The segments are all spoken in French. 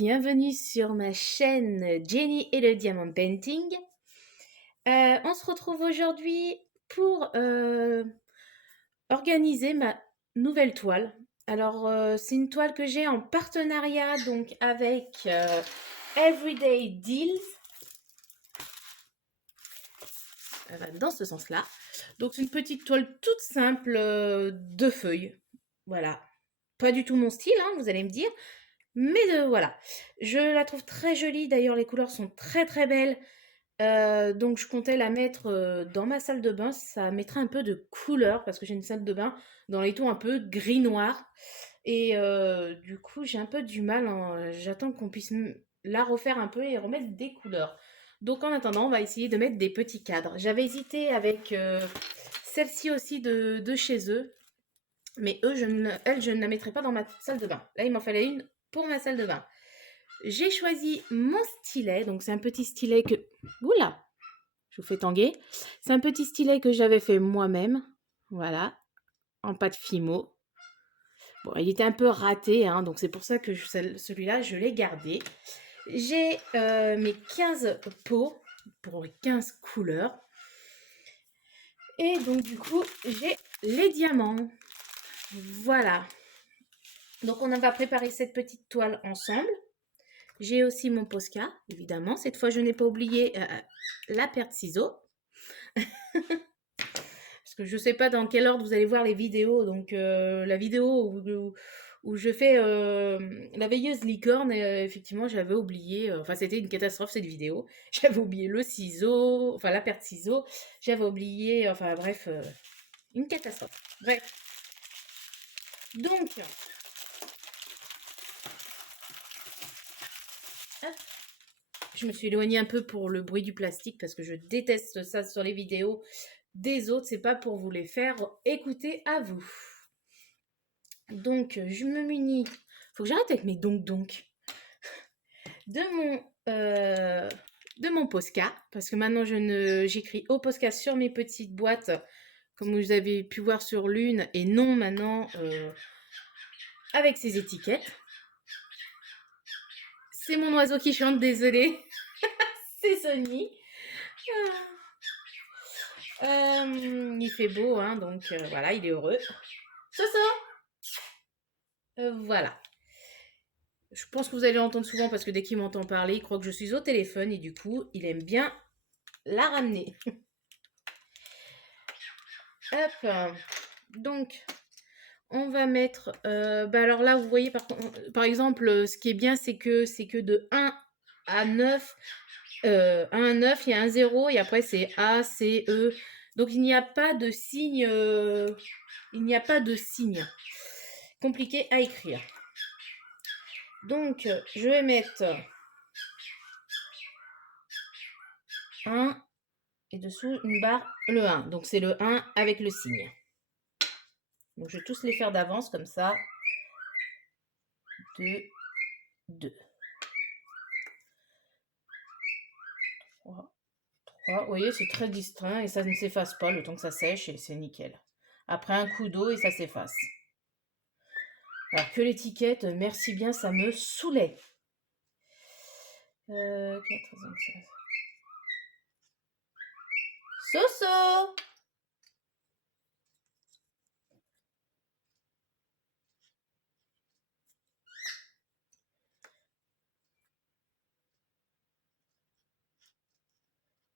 bienvenue sur ma chaîne Jenny et le Diamond Painting. On se retrouve aujourd'hui pour organiser ma nouvelle toile. Alors, c'est une toile que j'ai en partenariat donc avec Everyday Deals. Elle va dans ce sens-là. Donc, c'est une petite toile toute simple de feuilles. Voilà. Pas du tout mon style, hein, vous allez me dire. Mais voilà, je la trouve très jolie. D'ailleurs, les couleurs sont très très belles. Donc, je comptais la mettre dans ma salle de bain. Ça mettrait un peu de couleur parce que j'ai une salle de bain dans les tons un peu gris-noir. Et du coup, j'ai un peu du mal, hein. J'attends qu'on puisse la refaire un peu et remettre des couleurs. Donc, en attendant, on va essayer de mettre des petits cadres. J'avais hésité avec celle-ci aussi de chez eux. Mais eux, je ne la mettrai pas dans ma salle de bain. Là, il m'en fallait une pour ma salle de bain. J'ai choisi mon stylet. Donc, c'est un petit stylet que... Oula, je vous fais tanguer. C'est un petit stylet que j'avais fait moi-même. Voilà, en pâte Fimo. Bon, il était un peu raté, hein, donc c'est pour ça que celui-là, je l'ai gardé. J'ai mes 15 pots pour les 15 couleurs. Et donc, du coup, j'ai les diamants. Voilà. Donc, on va préparer cette petite toile ensemble. J'ai aussi mon Posca, évidemment. Cette fois, je n'ai pas oublié la paire de ciseaux. Parce que je ne sais pas dans quel ordre vous allez voir les vidéos. Donc, la vidéo où je fais la veilleuse licorne, effectivement, j'avais oublié. Enfin, c'était une catastrophe cette vidéo. J'avais oublié le ciseau, enfin la paire de ciseaux. J'avais oublié, enfin bref, une catastrophe. Bref. Donc, hop, je me suis éloignée un peu pour le bruit du plastique parce que je déteste ça sur les vidéos des autres. C'est pas pour vous les faire écouter à vous. Donc, je me munis. Faut que j'arrête avec mes donc. De mon Posca. Parce que maintenant, j'écris au Posca sur mes petites boîtes. Comme vous avez pu voir sur l'une. Et non maintenant avec ces étiquettes. C'est mon oiseau qui chante, désolé. C'est Sony. Il fait beau, hein, donc voilà, il est heureux. Soso. Voilà. Je pense que vous allez l'entendre souvent parce que dès qu'il m'entend parler, il croit que je suis au téléphone et du coup, il aime bien la ramener. Hop. Donc, on va mettre... alors là, vous voyez, par exemple, ce qui est bien, c'est que de 1 à 9, 1 à 9, il y a un 0 et après, c'est A, C, E. Donc, il n'y a pas de signe... il n'y a pas de signe compliqué à écrire. Donc, je vais mettre 1 et dessous une barre, le 1. Donc, c'est le 1 avec le signe. Donc, je vais tous les faire d'avance comme ça. 2, 2. 3. Vous voyez, c'est très distinct et ça ne s'efface pas le temps que ça sèche et c'est nickel. Après un coup d'eau et ça s'efface. Alors que l'étiquette, merci bien, ça me saoulait. 4, 5, 6. Soso!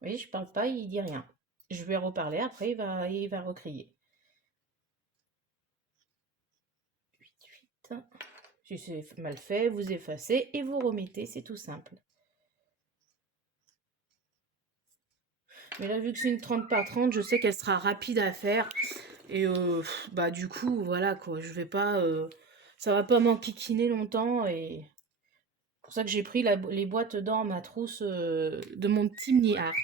Vous voyez, je parle pas, il dit rien. Je vais reparler, après il va recrier. 8, 8. Si c'est mal fait, vous effacez et vous remettez, c'est tout simple. Mais là, vu que c'est une 30 par 30, je sais qu'elle sera rapide à faire. Et bah du coup, voilà quoi, je vais pas... ça va pas m'enquiquiner longtemps et... C'est pour ça que j'ai pris les boîtes dans ma trousse de mon Timney Art.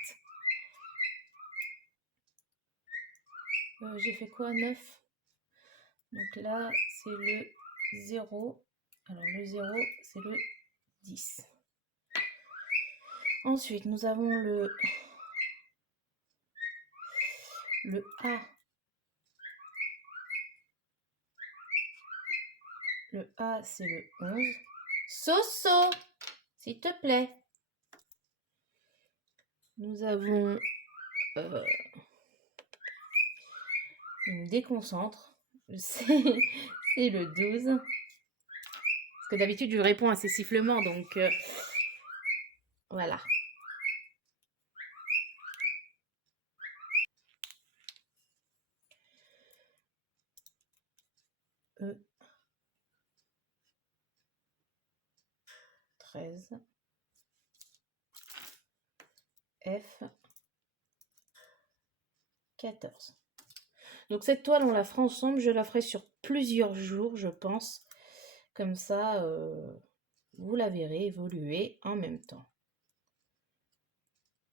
J'ai fait quoi? 9. Donc là, c'est le 0. Alors le 0, c'est le 10. Ensuite, nous avons le A. Le A, c'est le 11. Soso, s'il te plaît. Nous avons... il me déconcentre. C'est le 12. Parce que d'habitude, je réponds à ces sifflements, donc voilà. E. 13. F. 14. Donc cette toile, on la fera ensemble. Je la ferai sur plusieurs jours, je pense. Comme ça, vous la verrez évoluer en même temps.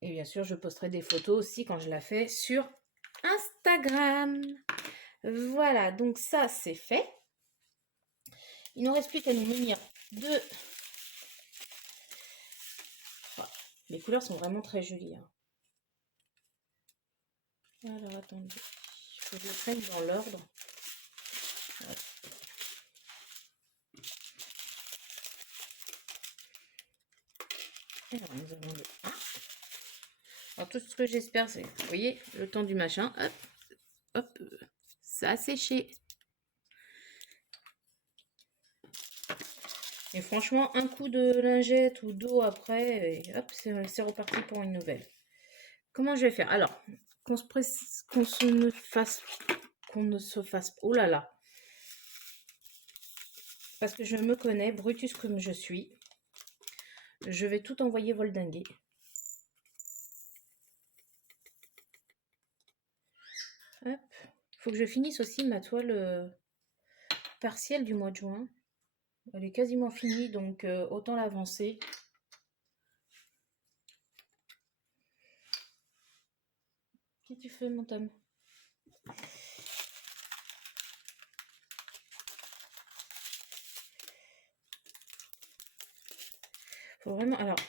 Et bien sûr, je posterai des photos aussi quand je la fais sur Instagram. Voilà, donc ça, c'est fait. Il ne nous reste plus qu'à nous munir de... Oh, les couleurs sont vraiment très jolies. Hein. Alors, attendez. Il faut que je le prenne dans l'ordre. Alors, nous avons le 1. Alors, tout ce que j'espère, c'est, vous voyez, le temps du machin, hop, hop, ça a séché. Et franchement, un coup de lingette ou d'eau après, et hop, c'est reparti pour une nouvelle. Comment je vais faire? Alors, qu'on ne se fasse... Oh là là! Parce que je me connais, Brutus comme je suis. Je vais tout envoyer voldinguer. Hop. Il faut que je finisse aussi ma toile partielle du mois de juin. Elle est quasiment finie, donc autant l'avancer. Qu'est-ce que tu fais, mon Tom? Faut vraiment... Alors,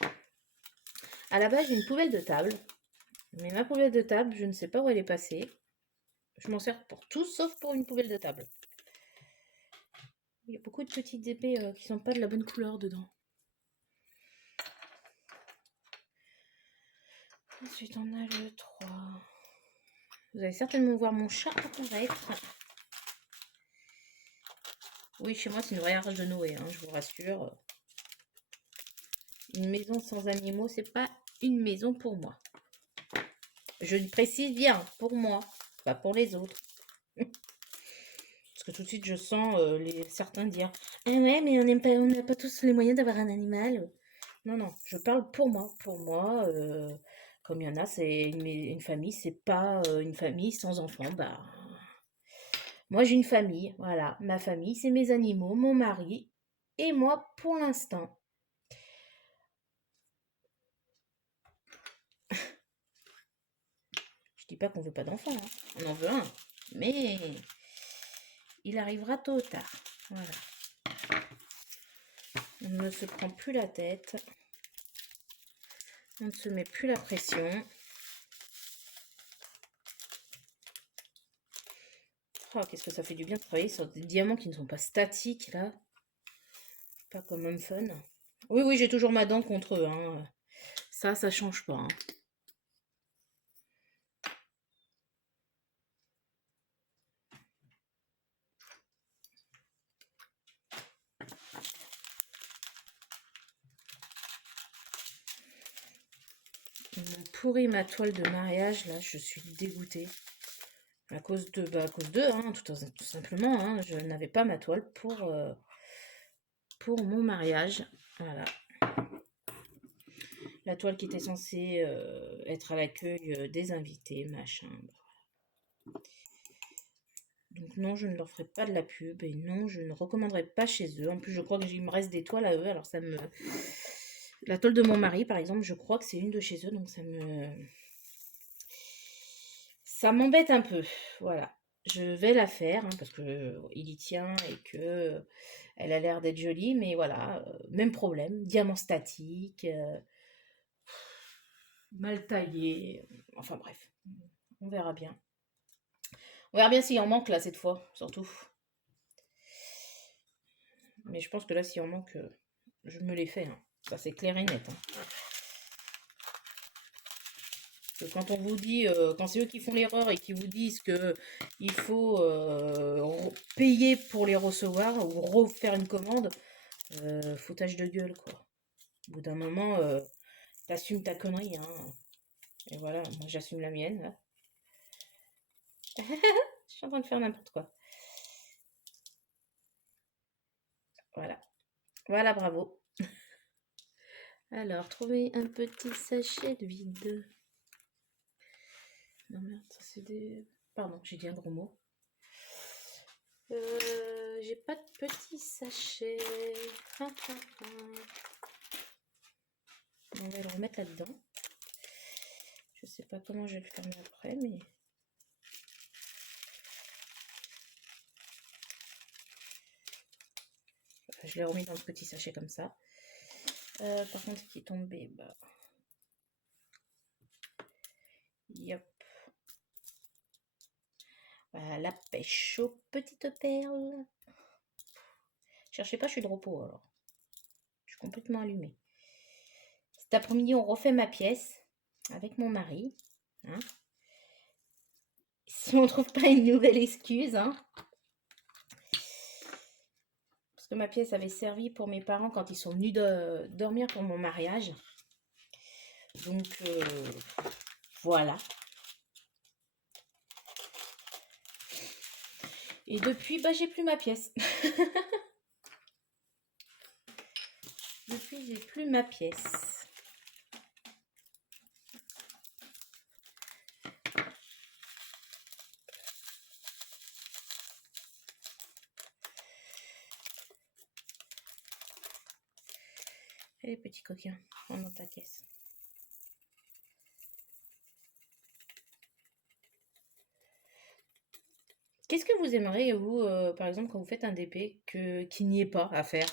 à la base, j'ai une poubelle de table. Mais ma poubelle de table, je ne sais pas où elle est passée. Je m'en sers pour tout, sauf pour une poubelle de table. Il y a beaucoup de petites épées qui sont pas de la bonne couleur dedans. Ensuite, on a le 3. Vous allez certainement voir mon chat apparaître. Oui, chez moi, c'est une vraie arche de Noé, hein, je vous rassure. Une maison sans animaux, c'est pas une maison pour moi. Je précise bien, pour moi, pas pour les autres. Parce que tout de suite, je sens certains dire « Ah ouais, mais on n'a pas tous les moyens d'avoir un animal. » Non, non, je parle pour moi. Pour moi, comme il y en a, c'est une famille, c'est pas une famille sans enfants. Bah, moi, j'ai une famille, voilà. Ma famille, c'est mes animaux, mon mari et moi pour l'instant. Je dis pas qu'on veut pas d'enfants, hein. On en veut un, mais il arrivera tôt ou tard. Voilà. On ne se prend plus la tête. On ne se met plus la pression. Oh, qu'est-ce que ça fait du bien de travailler sur des diamants qui ne sont pas statiques, là. Pas comme un fun. Oui, oui, j'ai toujours ma dent contre eux. Hein. Ça change pas. Hein. Ils m'ont pourri ma toile de mariage, là, je suis dégoûtée. À cause d'eux, hein, tout simplement. Hein, je n'avais pas ma toile pour mon mariage. Voilà. La toile qui était censée être à l'accueil des invités, machin. Donc non, je ne leur ferai pas de la pub et non, je ne recommanderai pas chez eux. En plus, je crois qu'il me reste des toiles à eux, alors ça me... La toile de mon mari, par exemple, je crois que c'est une de chez eux, donc ça m'embête un peu. Voilà. Je vais la faire, hein, parce que il y tient et que elle a l'air d'être jolie, mais voilà, même problème. Diamant statique, mal taillé, enfin bref, on verra bien. On verra bien s'il en manque là cette fois, surtout. Mais je pense que là, s'il en manque, Je me les fais, hein. Ça c'est clair et net, hein. Parce que quand on vous dit, quand c'est eux qui font l'erreur et qui vous disent que il faut payer pour les recevoir ou refaire une commande, foutage de gueule, quoi. Au bout d'un moment, t'assumes ta connerie, hein. Et voilà, moi j'assume la mienne, là. Je suis en train de faire n'importe quoi. Voilà. Voilà, bravo. Alors, trouver un petit sachet de vide. Non, merde, ça c'est des... Pardon, j'ai dit un gros mot. J'ai pas de petit sachet. On va le remettre là-dedans. Je sais pas comment je vais le fermer après, mais... Je l'ai remis dans le petit sachet comme ça. Par contre, ce qui est tombé, bah... Yop. Voilà, la pêche aux petites perles. Cherchez pas, je suis de repos alors. Je suis complètement allumée. Cet après-midi, on refait ma pièce avec mon mari. Hein. Si on trouve pas une nouvelle excuse, hein. Parce que ma pièce avait servi pour mes parents quand ils sont venus dormir pour mon mariage. Donc, voilà. Et depuis, bah, j'ai plus ma pièce. Depuis, j'ai plus ma pièce. Allez, petit coquin, rentre dans ta caisse. Qu'est-ce que vous aimeriez, vous, par exemple, quand vous faites un DP, qu'il n'y ait pas à faire?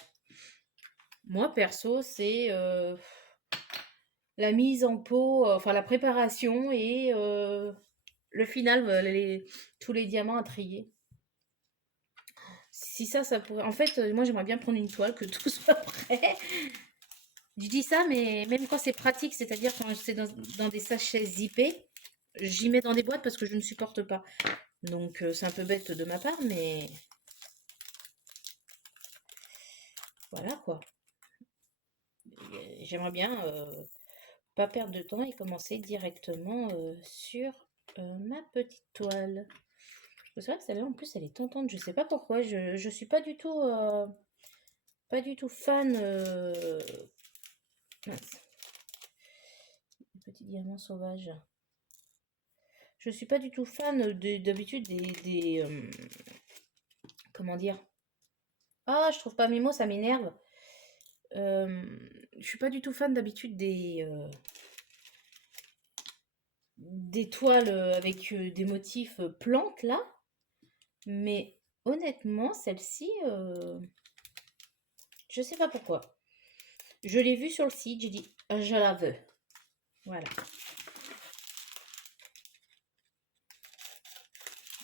Moi, perso, c'est la mise en pot, enfin la préparation et le final, tous les diamants à trier. Si ça pourrait... En fait, moi, j'aimerais bien prendre une toile, que tout soit prêt. Je dis ça, mais même quand c'est pratique, c'est-à-dire quand c'est dans des sachets zippés, j'y mets dans des boîtes parce que je ne supporte pas. Donc, c'est un peu bête de ma part, mais voilà, quoi. J'aimerais bien pas perdre de temps et commencer directement sur ma petite toile. C'est vrai que celle-là, en plus, elle est tentante. Je sais pas pourquoi. Je suis pas du tout fan. Mince. Petit diamant sauvage. Je suis pas du tout fan d'habitude comment dire? Ah, je trouve pas mes mots, ça m'énerve. Je suis pas du tout fan d'habitude des toiles avec des motifs plantes là. Mais honnêtement, celle-ci, je sais pas pourquoi. Je l'ai vue sur le site, j'ai dit, je la veux. Voilà.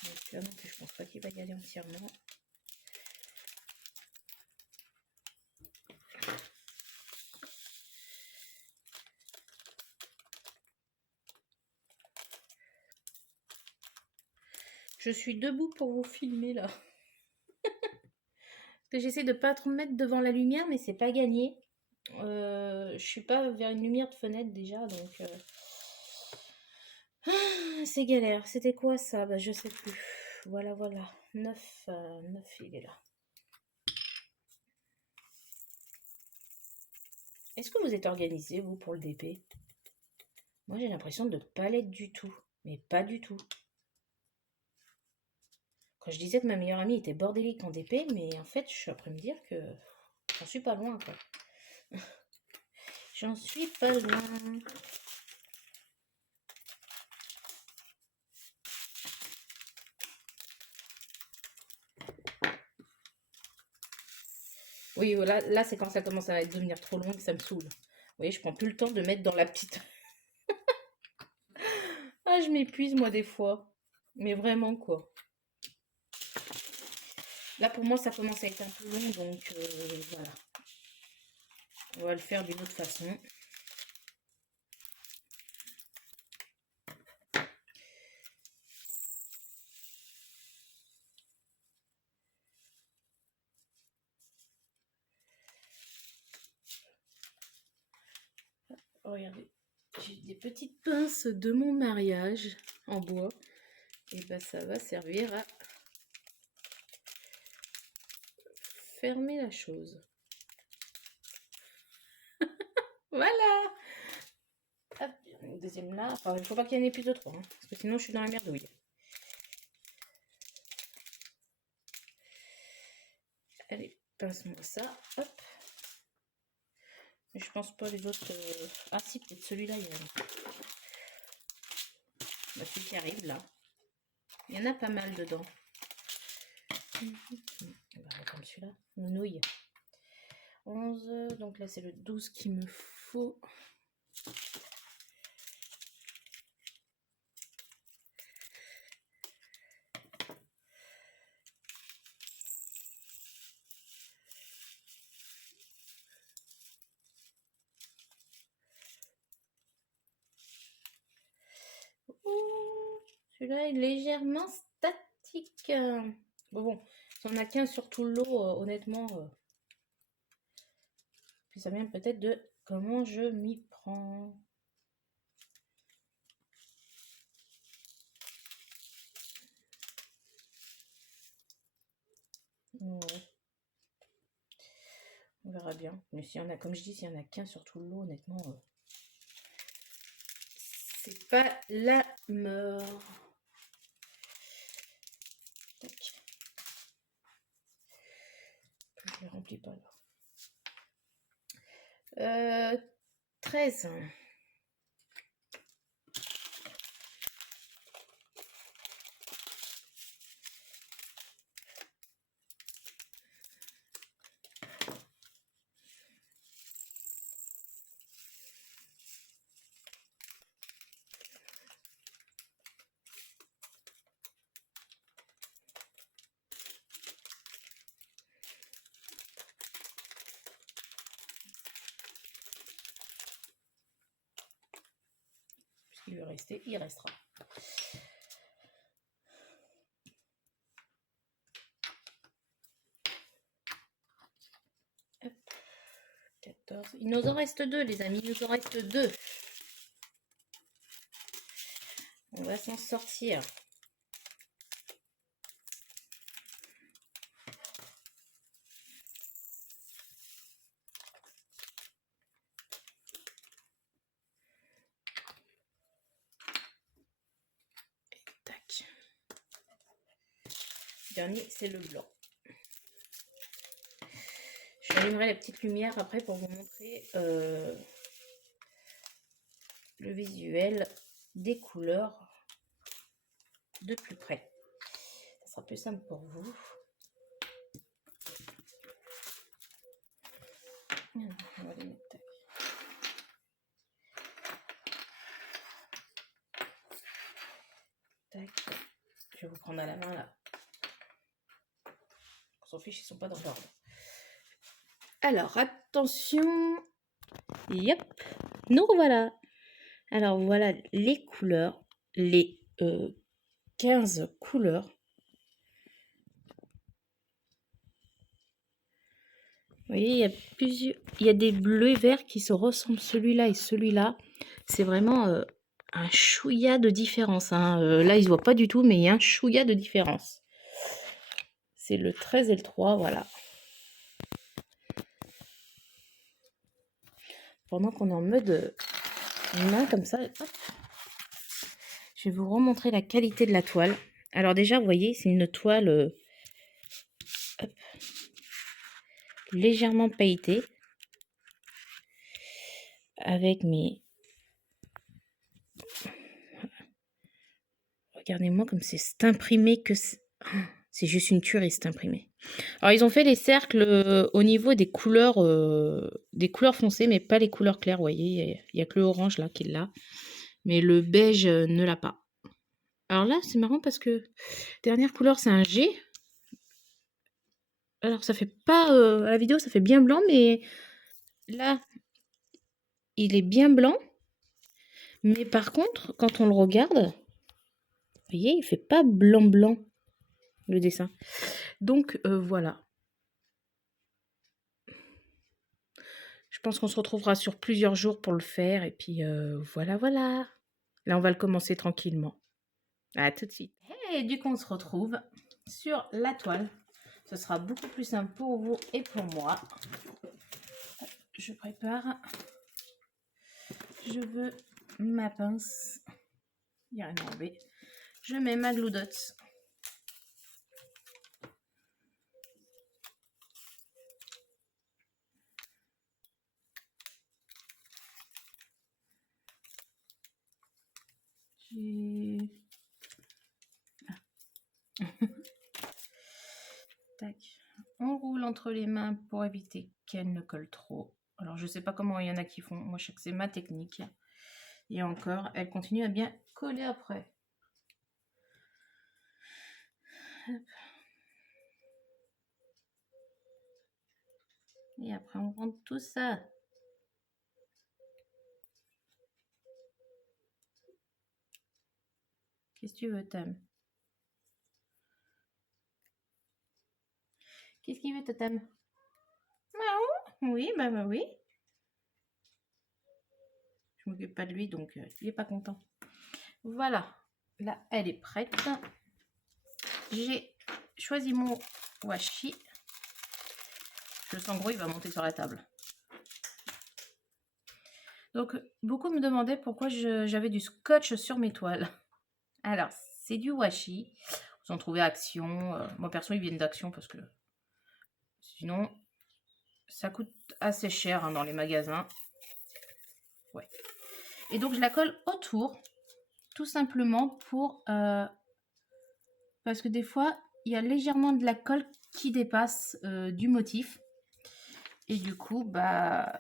Donc là non plus, je pense pas qu'il va y aller entièrement. Je suis debout pour vous filmer là. Parce que j'essaie de pas trop me mettre devant la lumière, mais c'est pas gagné. Je suis pas vers une lumière de fenêtre déjà, donc c'est galère. C'était quoi ça? Bah, je sais plus. Voilà, voilà. 9, 9 il est là. Est-ce que vous êtes organisé, vous, pour le DP? Moi, j'ai l'impression de ne pas l'être du tout. Mais pas du tout. Quand je disais que ma meilleure amie était bordélique en DP, mais en fait, je suis après me dire que j'en suis pas loin, quoi. J'en suis pas loin. Oui, là c'est quand ça commence à devenir trop long que ça me saoule. Vous voyez, je prends plus le temps de mettre dans la petite... Ah, je m'épuise, moi, des fois. Mais vraiment, quoi. Là, pour moi, ça commence à être un peu long, donc voilà. On va le faire d'une autre façon. Regardez, j'ai des petites pinces de mon mariage en bois. Et ben ça va servir à fermer la chose. Voilà. Hop, une deuxième là. Enfin, il ne faut pas qu'il y en ait plus de trois, hein, parce que sinon je suis dans la merdouille. Allez, pince-moi ça. Hop. Mais je pense pas les autres. Ah si, peut-être celui-là. Il y a... Bah, celui qui arrive là. Il y en a pas mal dedans. Comme celui-là. Nouille. 11. Donc là, c'est le 12 qu'il me faut. Celui-là est légèrement statique. Bon, si on a qu'un sur tout le lot, honnêtement, puis ça vient peut-être de comment je m'y prends. Ouais. On verra bien. Mais s'il y en a, comme je dis, s'il y en a qu'un sur tout le lot, honnêtement, c'est pas la mort. Tac. Je ne les remplis pas là. 13. Il veut rester, il restera. Hop. 14. Il nous en reste 2, les amis. Il nous en reste 2. On va s'en sortir. Tac. Dernier, c'est le blanc. J'allumerai la petite lumière après pour vous montrer le visuel des couleurs de plus près. Ça sera plus simple pour vous. Alors, on va les mettre. Tac. Je vais vous prendre à la main là. On s'en fiche, ils sont pas dans l'ordre. Alors, attention. Yep. Nous voilà. Alors, voilà les couleurs. Les 15 couleurs. Vous voyez, il y a plusieurs. Il y a des bleus et verts qui se ressemblent, celui-là et celui-là. C'est vraiment un chouïa de différence. Hein. Là, il ne se voit pas du tout, mais il y a un chouïa de différence. C'est le 13 et le 3, voilà. Pendant qu'on est en mode main comme ça, hop, je vais vous remontrer la qualité de la toile. Alors déjà, vous voyez, c'est une toile hop, légèrement pailletée. Avec mes... Regardez-moi comme c'est imprimé que... C'est juste une tuerie, c'est imprimé. Alors, ils ont fait les cercles au niveau des couleurs foncées, mais pas les couleurs claires, vous voyez. Il n'y a que le orange, là, qui l'a. Mais le beige ne l'a pas. Alors là, c'est marrant parce que dernière couleur, c'est un G. Alors, ça fait pas... à la vidéo, ça fait bien blanc, mais Là, il est bien blanc. Mais par contre, quand on le regarde, vous voyez, il fait pas blanc, le dessin. Donc, voilà. Je pense qu'on se retrouvera sur plusieurs jours pour le faire. Et puis, voilà. Là, on va le commencer tranquillement. À tout de suite. Et du coup, on se retrouve sur la toile. Ce sera beaucoup plus simple pour vous et pour moi. Je prépare. Je veux ma pince. Il n'y a rien à enlever. Je mets ma glue dots. Tac. On roule entre les mains pour éviter qu'elle ne colle trop. Alors je sais pas comment il y en a qui font. Moi je sais que c'est ma technique. Et encore, elle continue à bien coller après. Hop. Et après on rentre tout ça. Qu'est-ce que tu veux, Tam? Qu'est-ce qu'il veut, Tam? Oui, bah oui. Je m'occupe pas de lui, donc il est pas content. Voilà. Là, elle est prête. J'ai choisi mon washi. Je sens gros, il va monter sur la table. Donc, beaucoup me demandaient pourquoi j'avais du scotch sur mes toiles. Alors, c'est du washi. Vous en trouvez à Action. Moi, perso, ils viennent d'Action parce que sinon, ça coûte assez cher dans les magasins. Ouais. Et donc, je la colle autour, tout simplement pour... parce que des fois, il y a légèrement de la colle qui dépasse du motif. Et du coup, bah...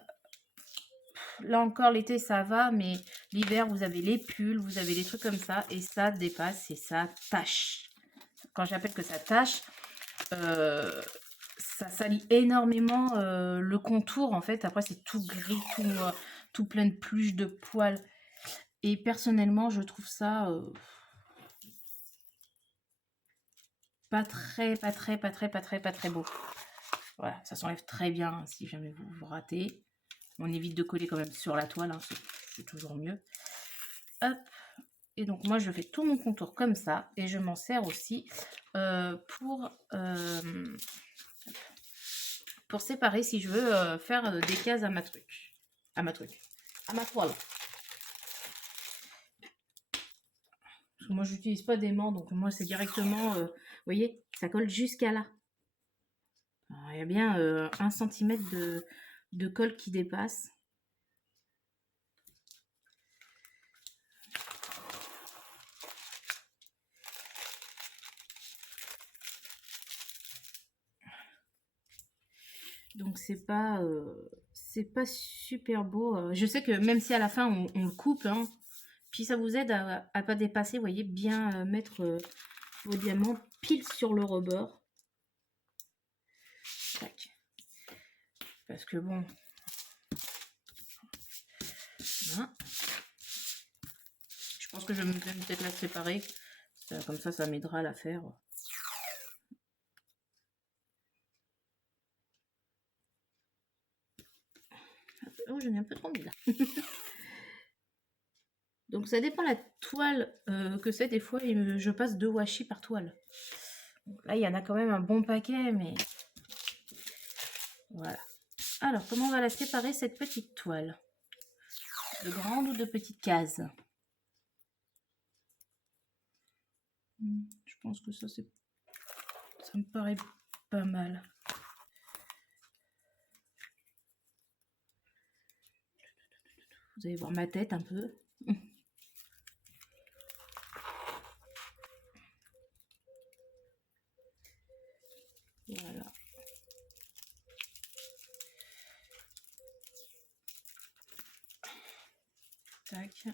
Là encore, l'été, ça va, mais l'hiver, vous avez les pulls, vous avez des trucs comme ça, et ça dépasse et ça tâche. Quand j'appelle que ça tâche, ça salit énormément le contour, en fait. Après, c'est tout gris, tout plein de pluches, de poils. Et personnellement, je trouve ça pas très beau. Voilà, ça s'enlève très bien hein, si jamais vous ratez. On évite de coller quand même sur la toile, hein, c'est toujours mieux. Hop. Et donc moi je fais tout mon contour comme ça et je m'en sers aussi pour séparer si je veux faire des cases à ma toile. Parce que moi j'utilise pas d'aimant donc moi c'est directement, vous voyez, ça colle jusqu'à là. Alors, il y a bien 1 cm de colle qui dépasse. Donc c'est pas super beau. Je sais que même si à la fin on le coupe, hein, puis ça vous aide à pas dépasser, vous voyez, bien mettre vos diamants pile sur le rebord. Tac. Parce que bon. Voilà. Je pense que je vais peut-être la séparer. Comme ça m'aidera à la faire. Oh, j'en ai un peu trop mis là. Donc ça dépend la toile que c'est. Des fois, je passe 2 washi par toile. Donc, là, il y en a quand même un bon paquet, mais voilà. Alors, comment on va la séparer cette petite toile? De grandes ou de petites cases? Je pense que ça me paraît pas mal. Vous allez voir ma tête un peu. Voilà. Tac.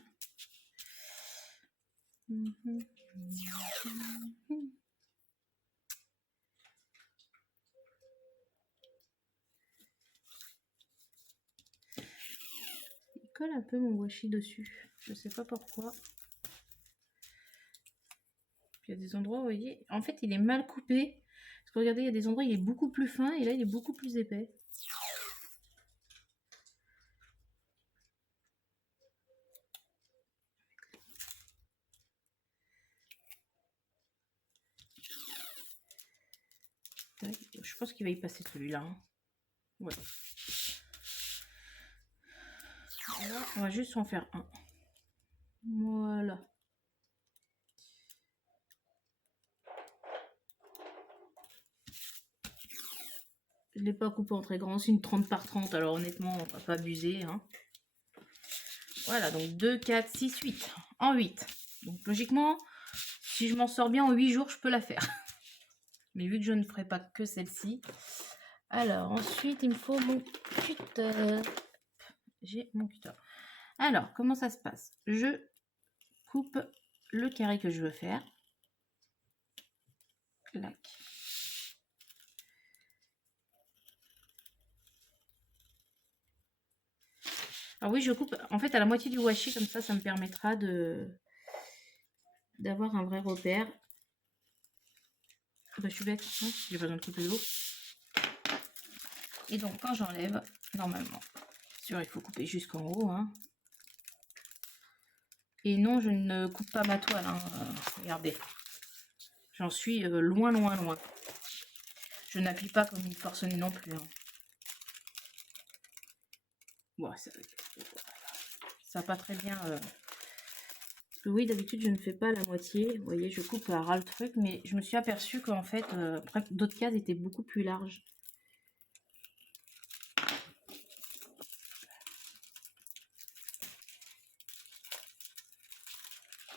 peu mon washi dessus. Je sais pas pourquoi. Il y a des endroits, vous voyez, en fait il est mal coupé. Parce que regardez, il y a des endroits il est beaucoup plus fin et là il est beaucoup plus épais. Je pense qu'il va y passer celui-là. Hein. Ouais. Là, on va juste en faire un. Voilà. Je ne l'ai pas coupé en très grand, c'est une 30 par 30, alors honnêtement, on va pas abuser. Hein. Voilà, donc 2, 4, 6, 8. En 8. Donc logiquement, si je m'en sors bien en 8 jours, je peux la faire. Mais vu que je ne ferai pas que celle-ci. Alors, ensuite, il me faut mon cutter. J'ai mon cutter. Alors, comment ça se passe? Je coupe le carré que je veux faire. Clac. Alors oui, je coupe en fait à la moitié du washi, comme ça me permettra d'avoir un vrai repère. Bah, je suis bête, hein, j'ai pas besoin de couper l'eau. Et donc quand j'enlève, normalement, sûr il faut couper jusqu'en haut. Hein. Et non, je ne coupe pas ma toile, hein, regardez. J'en suis loin, loin, loin. Je n'appuie pas comme une forcenée non plus. Hein. Bon, ça n'a pas très bien... Oui, d'habitude, je ne fais pas la moitié. Vous voyez, je coupe à ras le truc, mais je me suis aperçue qu'en fait, d'autres cases étaient beaucoup plus larges.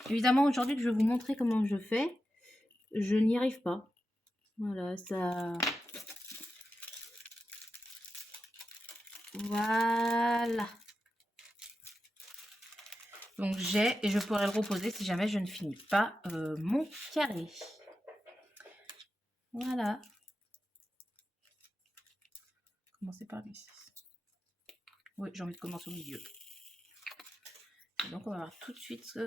Évidemment, aujourd'hui, que je vais vous montrer comment je fais, je n'y arrive pas. Voilà, ça... Voilà. Donc j'ai, et je pourrais le reposer si jamais je ne finis pas mon carré. Voilà. Commencer par ici. Oui, j'ai envie de commencer au milieu. Et donc on va voir tout de suite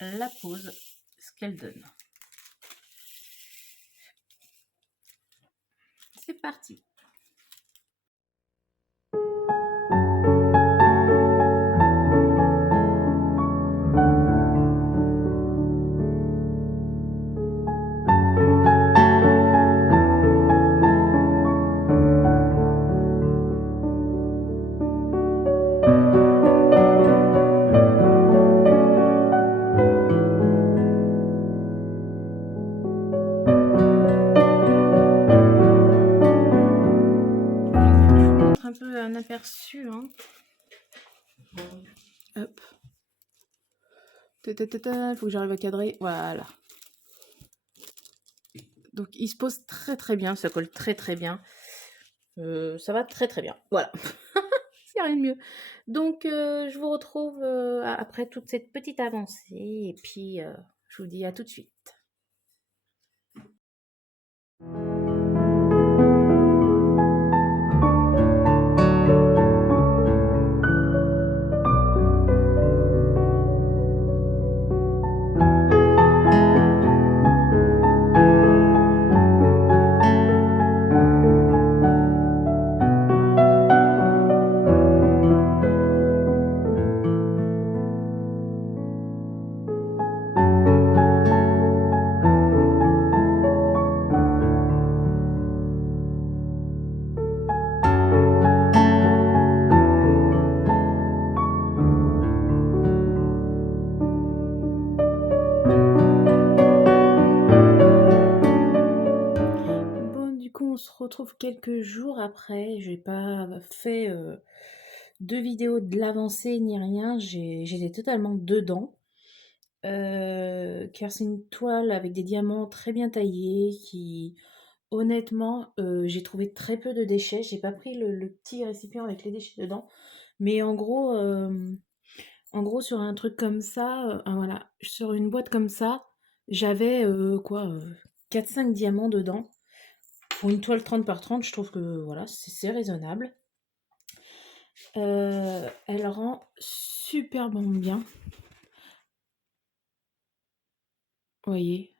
la pose, ce qu'elle donne. C'est parti. Un peu un aperçu. Hein. Hop. Il faut que j'arrive à cadrer. Voilà. Donc il se pose très très bien, ça colle très très bien. Ça va très très bien. Voilà. C'est rien de mieux. Donc je vous retrouve après toute cette petite avancée. Et puis je vous dis à tout de suite. On se retrouve quelques jours après. Je n'ai pas fait de vidéo de l'avancée ni rien. J'étais totalement dedans. Car c'est une toile avec des diamants très bien taillés qui, honnêtement, j'ai trouvé très peu de déchets. J'ai pas pris le petit récipient avec les déchets dedans. Mais en gros, sur un truc comme ça, voilà, sur une boîte comme ça, j'avais 4-5 diamants dedans. Pour une toile 30 par 30, je trouve que voilà, c'est raisonnable. Elle rend superbement bien. Vous voyez?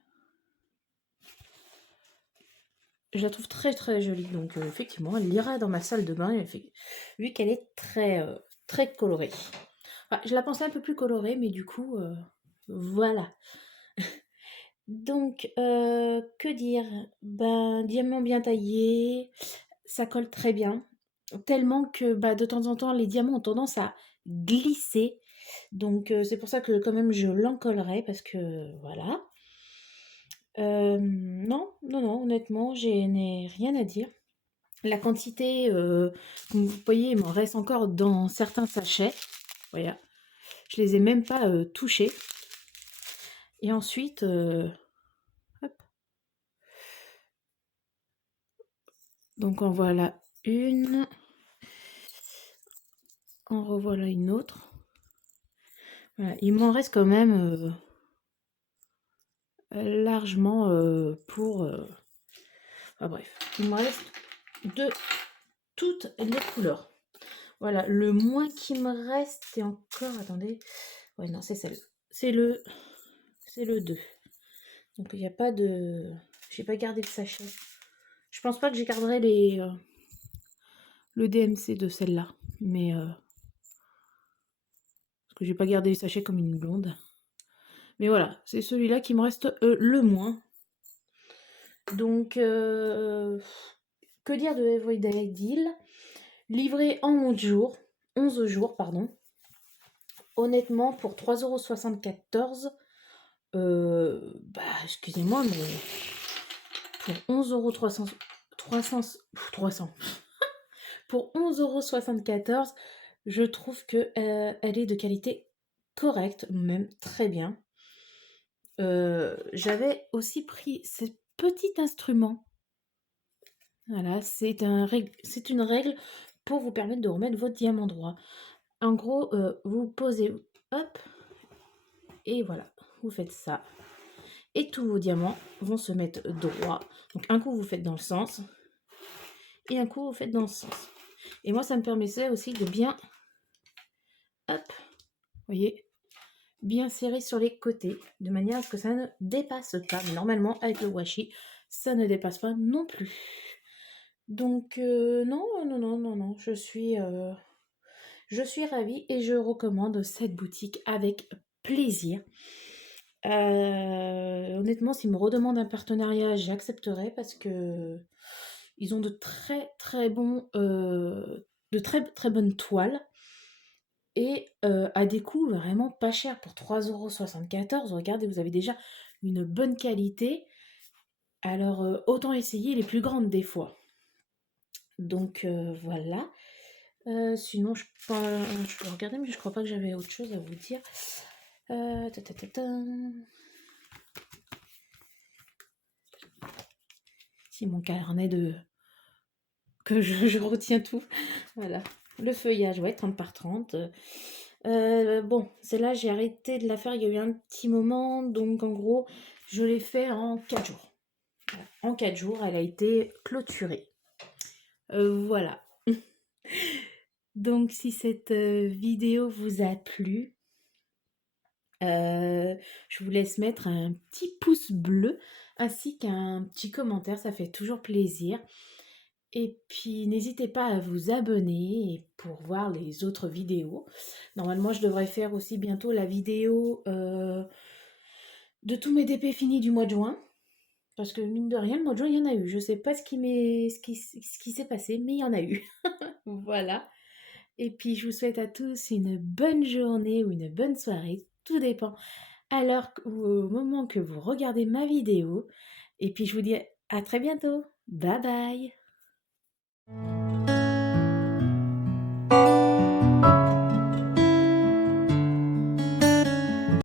Je la trouve très, très jolie, donc effectivement, elle ira dans ma salle de bain, vu qu'elle est très, très colorée. Enfin, je la pensais un peu plus colorée, mais du coup, voilà. Donc, que dire? Ben, diamant bien taillé, ça colle très bien, tellement que, bah, de temps en temps, les diamants ont tendance à glisser, donc c'est pour ça que quand même je l'encollerai parce que voilà. Non, non, non, honnêtement, je n'ai rien à dire. La quantité, comme vous voyez, il m'en reste encore dans certains sachets. Voilà. Je les ai même pas touchés. Et ensuite, hop. Donc en voilà une. En revoilà une autre. Voilà. Il m'en reste quand même largement pour... Enfin bref, il me reste de toutes les couleurs. Voilà, le moins qui me reste, c'est encore... Attendez. Ouais, non, c'est celle. C'est le 2. Donc il n'y a pas de... J'ai pas gardé le sachet. Je pense pas que j'ai garderai le DMC de celle-là. Mais... parce que j'ai pas gardé les sachets comme une blonde. Mais voilà, c'est celui-là qui me reste le moins. Donc, que dire de Everyday Deal? Livré en 11 jours, pardon. Honnêtement, pour 3,74 €, bah, excusez-moi, mais pour 11,300 300, pour 11,74 €, je trouve que elle est de qualité correcte, même très bien. J'avais aussi pris ce petit instrument. Voilà, c'est une règle pour vous permettre de remettre votre diamant droit. En gros, vous posez, hop, et voilà, vous faites ça. Et tous vos diamants vont se mettre droit. Donc un coup, vous faites dans le sens, et un coup, vous faites dans le sens. Et moi, ça me permettait aussi de bien, hop, vous voyez, bien serrer sur les côtés, de manière à ce que ça ne dépasse pas. Mais normalement, avec le washi, ça ne dépasse pas non plus. Donc, non, non, non, non, non, je suis ravie et je recommande cette boutique avec plaisir. Honnêtement, s'ils me redemandent un partenariat, j'accepterai parce que ils ont de très très bons, de très très bonnes toiles et à des coûts vraiment pas chers pour 3,74 €. Regardez, vous avez déjà une bonne qualité. Alors autant essayer les plus grandes des fois. Donc voilà. Sinon, je peux regarder, mais je crois pas que j'avais autre chose à vous dire. Ta, ta, ta, ta. Si mon carnet de... que je retiens tout. Voilà. Le feuillage, ouais, 30 par 30. Bon, celle-là, j'ai arrêté de la faire il y a eu un petit moment. Donc, en gros, je l'ai fait en 4 jours. Voilà. En 4 jours, elle a été clôturée. Voilà. Donc, si cette vidéo vous a plu, je vous laisse mettre un petit pouce bleu ainsi qu'un petit commentaire, ça fait toujours plaisir. Et puis n'hésitez pas à vous abonner pour voir les autres vidéos. Normalement, je devrais faire aussi bientôt la vidéo de tous mes DP finis du mois de juin. Parce que mine de rien, le mois de juin, il y en a eu. Je sais pas ce qui s'est passé, mais il y en a eu. Voilà. Et puis je vous souhaite à tous une bonne journée ou une bonne soirée. Tout dépend à l'heure ou au moment que vous regardez ma vidéo. Et puis je vous dis à très bientôt. Bye bye.